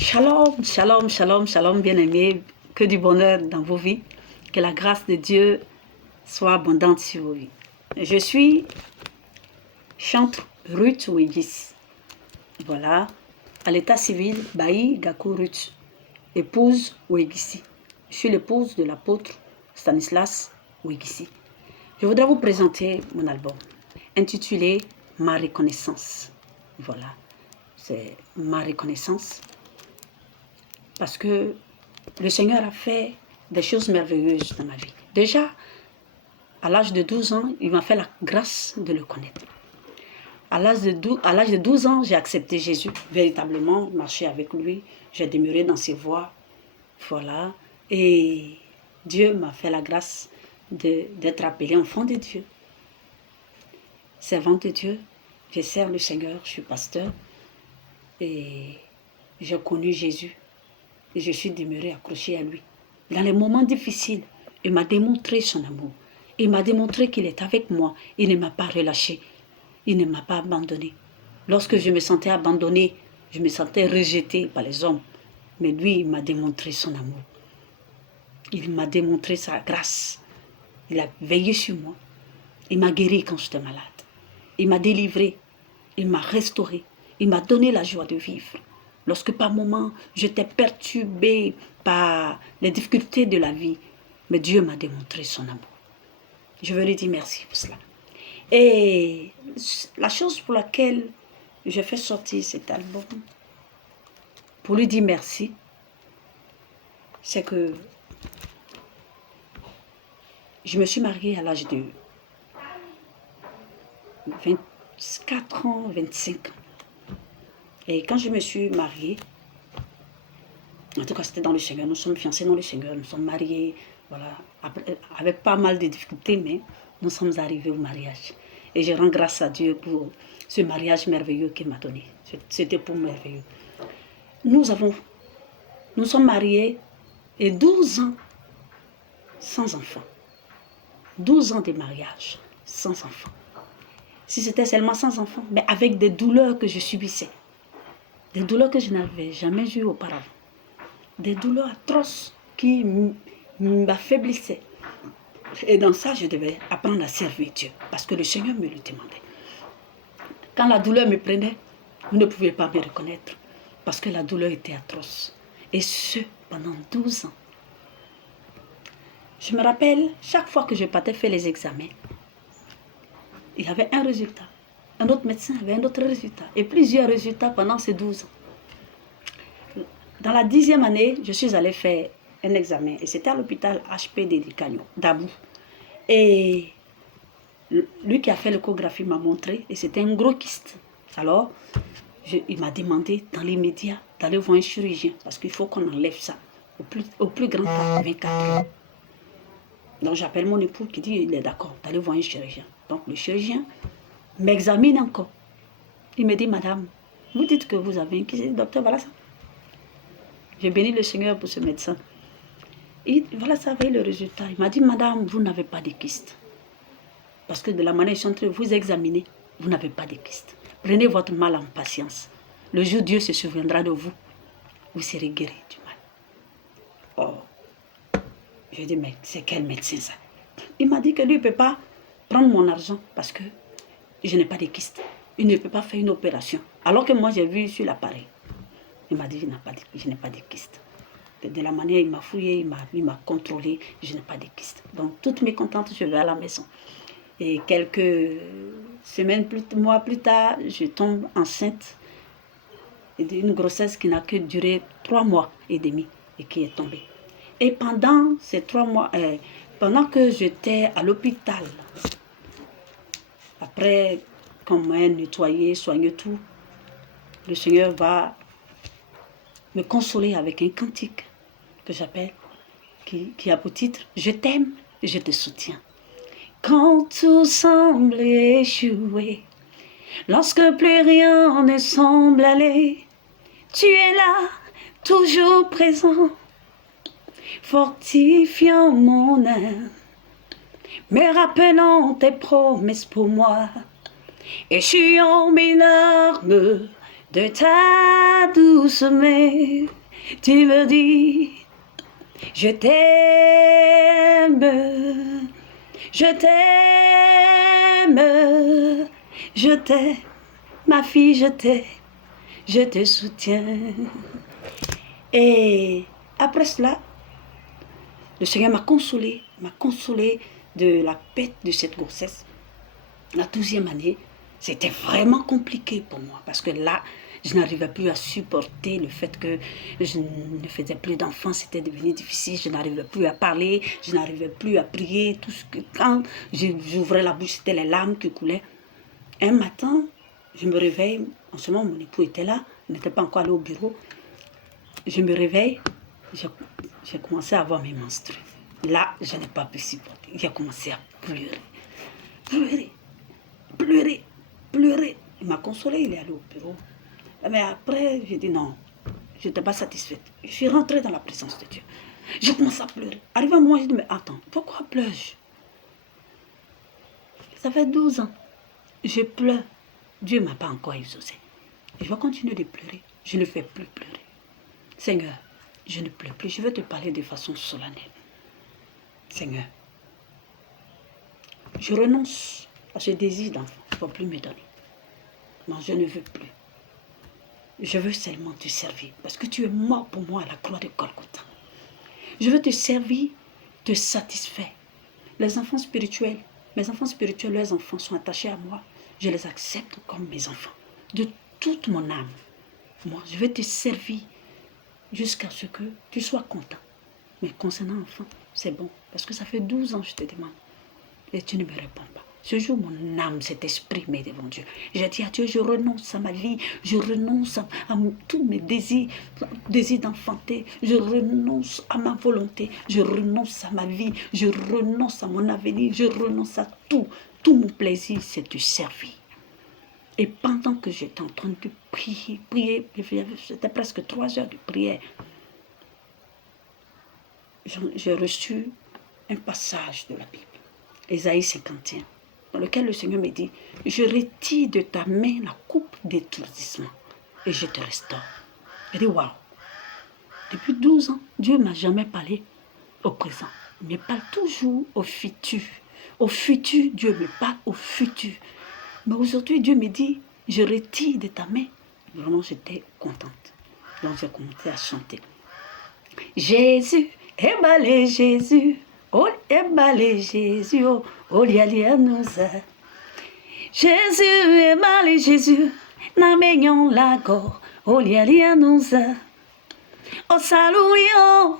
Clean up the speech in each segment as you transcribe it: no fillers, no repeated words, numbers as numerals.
Shalom, shalom, shalom, shalom, bien-aimés. Que du bonheur dans vos vies. Que la grâce de Dieu soit abondante sur vos vies. Je suis chantre Ruth Wegis. Voilà. À l'état civil, Baï Gakou Ruth. Épouse Wegisi. Je suis l'épouse de l'apôtre Stanislas Wegisi. Je voudrais vous présenter mon album intitulé Ma reconnaissance. Voilà. C'est ma reconnaissance. Parce que le Seigneur a fait des choses merveilleuses dans ma vie. Déjà, à l'âge de 12 ans, il m'a fait la grâce de le connaître. À l'âge de 12 ans, j'ai accepté Jésus, véritablement, marché avec lui. J'ai demeuré dans ses voies. Voilà. Et Dieu m'a fait la grâce d'être appelé enfant de Dieu. Servante de Dieu. Je sers le Seigneur, je suis pasteur. Et j'ai connu Jésus. Et je suis demeurée accrochée à lui. Dans les moments difficiles, il m'a démontré son amour. Il m'a démontré qu'il est avec moi. Il ne m'a pas relâché. Il ne m'a pas abandonné. Lorsque je me sentais abandonnée, je me sentais rejetée par les hommes. Mais lui, il m'a démontré son amour. Il m'a démontré sa grâce. Il a veillé sur moi. Il m'a guéri quand j'étais malade. Il m'a délivré. Il m'a restauré. Il m'a donné la joie de vivre. Lorsque par moments, j'étais perturbée par les difficultés de la vie, mais Dieu m'a démontré son amour. Je veux lui dire merci pour cela. Et la chose pour laquelle j'ai fait sortir cet album, pour lui dire merci, c'est que je me suis mariée à l'âge de 24 ans, 25 ans. Et quand je me suis mariée, en tout cas c'était dans le Seigneur, nous sommes fiancés dans le Seigneur, nous sommes mariés, voilà, avec pas mal de difficultés, mais nous sommes arrivés au mariage. Et je rends grâce à Dieu pour ce mariage merveilleux qu'il m'a donné. C'était pour merveilleux. Nous sommes mariés et 12 ans sans enfants. 12 ans de mariage sans enfants. Si c'était seulement sans enfants, mais avec des douleurs que je subissais. Des douleurs que je n'avais jamais eues auparavant. Des douleurs atroces qui m'affaiblissaient. Et dans ça, je devais apprendre à servir Dieu. Parce que le Seigneur me le demandait. Quand la douleur me prenait, vous ne pouvez pas me reconnaître. Parce que la douleur était atroce. Et ce, pendant 12 ans. Je me rappelle, chaque fois que je partais faire les examens, il y avait un résultat. Un autre médecin avait un autre résultat. Et plusieurs résultats pendant ces 12 ans. Dans la 10e année, je suis allée faire un examen. Et c'était à l'hôpital HPD de Cagnon, d'Abou. Et lui qui a fait l'échographie m'a montré. Et c'était un gros kyste. Alors, il m'a demandé dans les médias d'aller voir un chirurgien. Parce qu'il faut qu'on enlève ça. Au plus grand temps, 24 heures. Donc j'appelle mon époux qui dit il est d'accord d'aller voir un chirurgien. Donc le chirurgien m'examine encore. Il me dit madame, vous dites que vous avez un kyste. Docteur, voilà ça. J'ai béni le Seigneur pour ce médecin. Et voilà ça, voyez le résultat. Il m'a dit madame, vous n'avez pas de kyste. Parce que de la manière dont je suis en train de vous examiner, vous n'avez pas de kyste. Prenez votre mal en patience. Le jour où Dieu se souviendra de vous, vous serez guéri du mal. Oh. Je dis, mais c'est quel médecin ça? Il m'a dit que lui ne peut pas prendre mon argent parce que je n'ai pas de kyste. Il ne peut pas faire une opération. Alors que moi, j'ai vu sur l'appareil. Il m'a dit, je n'ai pas de kyste. De la manière, il m'a fouillé, il m'a contrôlé, je n'ai pas de kyste. Donc, toute mécontente, je vais à la maison. Et quelques semaines, mois plus tard, je tombe enceinte d'une grossesse qui n'a que duré 3 mois et demi et qui est tombée. Et pendant ces 3 mois, pendant que j'étais à l'hôpital, après qu'on m'ait nettoyé, soigné tout, le Seigneur va me consoler avec un cantique que j'appelle, qui a pour titre « Je t'aime et je te soutiens ». Quand tout semble échouer, lorsque plus rien ne semble aller, tu es là, toujours présent, fortifiant mon âme, me rappelant tes promesses pour moi, échuyant mes larmes, de ta douce main, tu me dis, je t'aime, je t'aime, je t'aime, ma fille, je te soutiens. Et après cela, le Seigneur m'a consolé de la perte de cette grossesse. La 12e année, c'était vraiment compliqué pour moi parce que là, je n'arrivais plus à supporter le fait que je ne faisais plus d'enfants, c'était devenu difficile, je n'arrivais plus à parler, je n'arrivais plus à prier, tout ce que quand j'ouvrais la bouche, c'était les larmes qui coulaient. Un matin, je me réveille, en ce moment mon époux était là, il n'était pas encore allé au bureau, je me réveille, j'ai commencé à avoir mes menstrues. Là, je n'ai pas pu supporter, j'ai commencé à pleurer. Il m'a consolé, il est allé au bureau. Mais après, j'ai dit non, je n'étais pas satisfaite. Je suis rentrée dans la présence de Dieu. Je commence à pleurer. Arrivé à moi, je dis, mais attends, pourquoi pleure-je? Ça fait 12 ans. Je pleure. Dieu ne m'a pas encore exaucé. Je vais continuer de pleurer. Je ne fais plus pleurer. Seigneur, je ne pleure plus. Je vais te parler de façon solennelle. Seigneur, je renonce à ce désir d'enfant. Tu ne vas plus me donner. Non, je ne veux plus. Je veux seulement te servir. Parce que tu es mort pour moi à la croix de Golgotha. Je veux te servir, te satisfaire. Les enfants spirituels, mes enfants spirituels, leurs enfants sont attachés à moi. Je les accepte comme mes enfants. De toute mon âme. Moi, je vais te servir jusqu'à ce que tu sois content. Mais concernant l'enfant, c'est bon. Parce que ça fait 12 ans que je te demande. Et tu ne me réponds pas. Ce jour, mon âme s'est exprimée devant Dieu. J'ai dit à Dieu, je renonce à ma vie, je renonce à tous mes désirs d'enfanter, je renonce à ma volonté, je renonce à ma vie, je renonce à mon avenir, je renonce à tout. Tout mon plaisir, c'est de servir. Et pendant que j'étais en train de prier, c'était presque 3 heures de prière, j'ai reçu un passage de la Bible, Ésaïe 51. Dans lequel le Seigneur me dit, je retire de ta main la coupe d'étourdissement et je te restaure. Je dis, waouh, depuis 12 ans, Dieu ne m'a jamais parlé au présent. Il me parle toujours au futur. Au futur, Dieu me parle au futur. Mais aujourd'hui, Dieu me dit, je retire de ta main. Vraiment, j'étais contente. Donc, j'ai commencé à chanter. Jésus, emballé Jésus. Oh, emballé Jésus, oh, lia nous a. Jésus, emballé Jésus, n'amenons la gore, oh, lia nous a. Oh, salut, oh,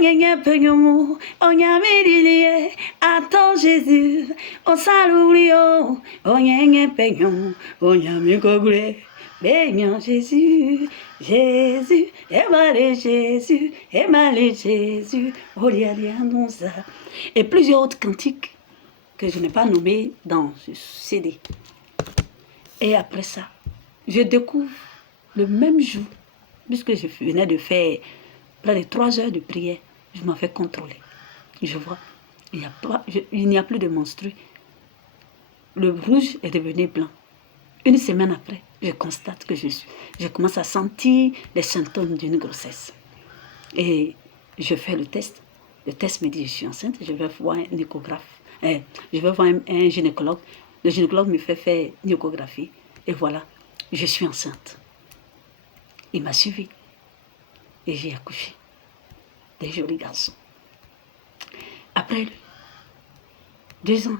nyanya penyomu, oh, nyamedilie, attends Jésus, oh, salut, oh, nyanya penyomu, oh, nyamikogle. Béniant Jésus, Jésus, emballé Jésus, oh nous a. Et plusieurs autres cantiques que je n'ai pas nommés dans ce CD. Et après ça, je découvre le même jour, puisque je venais de faire près de 3 heures de prière, je m'en fais contrôler. Je vois, il n'y a plus de menstrues. Le rouge est devenu blanc. Une semaine après, je constate que je commence à sentir les symptômes d'une grossesse. Et je fais le test. Le test me dit, je suis enceinte, je vais voir un échographe. Je vais voir un gynécologue. Le gynécologue me fait faire une échographie. Et voilà, je suis enceinte. Il m'a suivi. Et j'ai accouché. Des jolis garçons. Après 2 ans,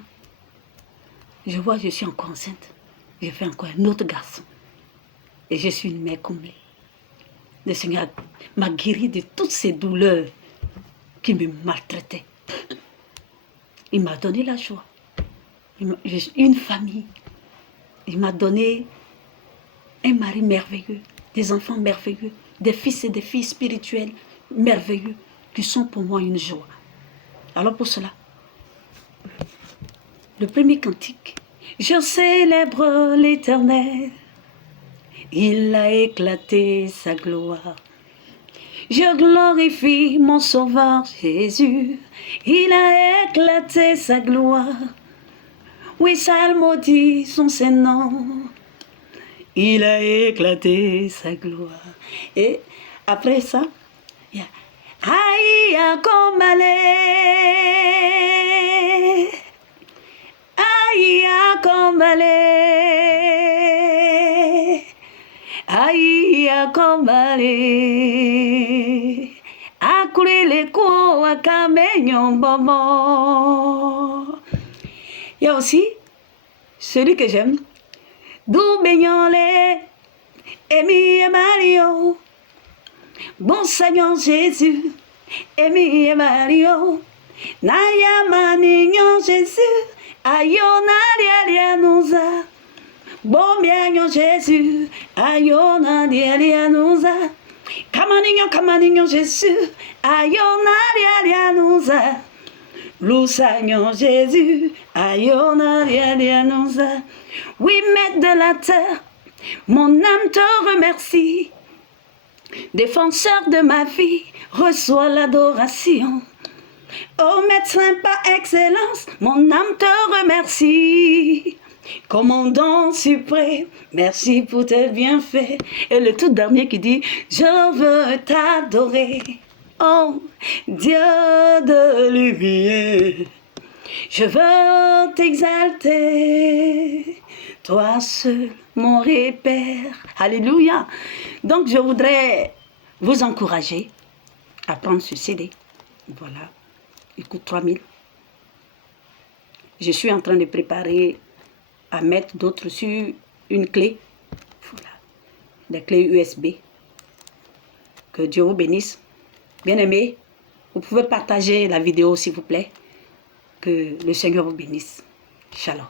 je vois que je suis encore enceinte. Je fais encore un autre garçon. Et je suis une mère comblée. Le Seigneur m'a guéri de toutes ces douleurs qui me maltraitaient. Il m'a donné la joie. J'ai une famille. Il m'a donné un mari merveilleux, des enfants merveilleux, des fils et des filles spirituels merveilleux qui sont pour moi une joie. Alors pour cela, le premier cantique, je célèbre l'Éternel. Il a éclaté sa gloire. Je glorifie mon Sauveur Jésus. Il a éclaté sa gloire. Oui, salmodie son Saint-Nom. il a éclaté sa gloire. Et après ça, il y a Aïe Kombale, Aïe Kombale, Aïe Kombale, Akulele ko akamenyon bobo. Il y a aussi celui que j'aime. D'où baignons-les, Emi et Mario. Bon Seigneur Jésus, Emi et Mario. Naya manignon Jésus, ayona lia nouza. Bon bien Jésus, ayona lia nouza. Kamanignon Jésus, ayona lia nouza. Loup Seigneur Jésus, ayona lia nouza. Oui, maître de la terre, mon âme te remercie. Défenseur de ma vie, reçois l'adoration. Oh médecin par excellence, mon âme te remercie. Commandant suprême, merci pour tes bienfaits. Et le tout dernier qui dit, je veux t'adorer. Oh Dieu de lumière, je veux t'exalter. Toi seul, mon repère. Alléluia. Donc, je voudrais vous encourager à prendre ce CD. Voilà. Il coûte 3000. Je suis en train de préparer à mettre d'autres sur une clé. Voilà. Des clés USB. Que Dieu vous bénisse. Bien-aimés, vous pouvez partager la vidéo, s'il vous plaît. Que le Seigneur vous bénisse. Shalom.